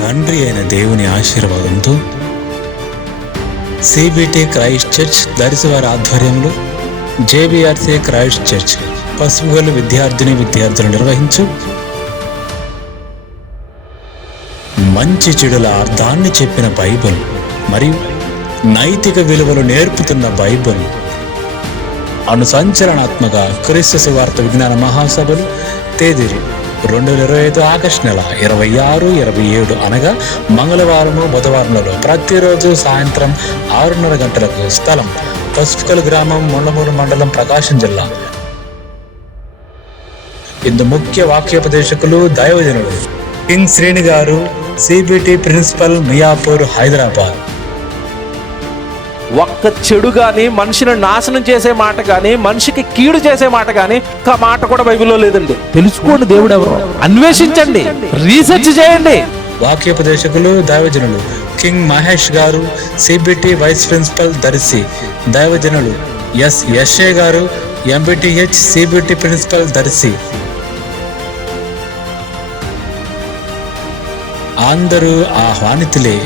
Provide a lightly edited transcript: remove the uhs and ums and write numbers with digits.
తండ్రి అయిన దేవుని ఆశీర్వాదంతో సిబిటి క్రైస్ట్ చర్చ్ దర్శివారి ఆధ్వర్యంలో జేబీఆర్సీ క్రైస్ట్ చర్చ్ పసుపుగల్లు విద్యార్థులు నిర్వహించు మంచి చెడుల అర్థాన్ని చెప్పిన బైబిల్ మరియు నైతిక విలువలు నేర్పుతున్న బైబిల్ అనుసంచలనాత్మక క్రీస్తు సువార్త విజ్ఞాన మహాసభలు తేదీలు 2025 ఆగస్టు నెల 26, 27 అనగా మంగళవారము బుధవారంలో ప్రతిరోజు సాయంత్రం 6:30 గంటలకు. స్థలం పసుపుకల్ గ్రామం, మొండమూరు మండలం, ప్రకాశం జిల్లా. ఇందు ముఖ్య వాక్యోపదేశకులు దైవజనుడు కింగ్ శ్రేణి గారు, సిబిటి ప్రిన్సిపల్, మియాపూర్, హైదరాబాద్. ఒక్క చెడు కానీ, మనిషిని నాశనం చేసే మాట కానీ, మనిషికి కీడు చేసే మాట కానీ ఒక్క మాట కూడా బైబిల్లో లేదండి. తెలుసుకోండి దేవుడు ఎవరు, అన్వేషించండి, రీసెర్చ్ చేయండి. వాక్యోపదేశకులు దైవజనులు కింగ్ మహేష్ గారు, సిబిటి వైస్ ప్రిన్సిపల్, దర్శి. దైవజనులు ఎస్ఏ గారు, ఎంబిటిహెచ్ సిబిటి ప్రిన్సిపల్, దర్శి. అందరూ ఆహ్వానితులే.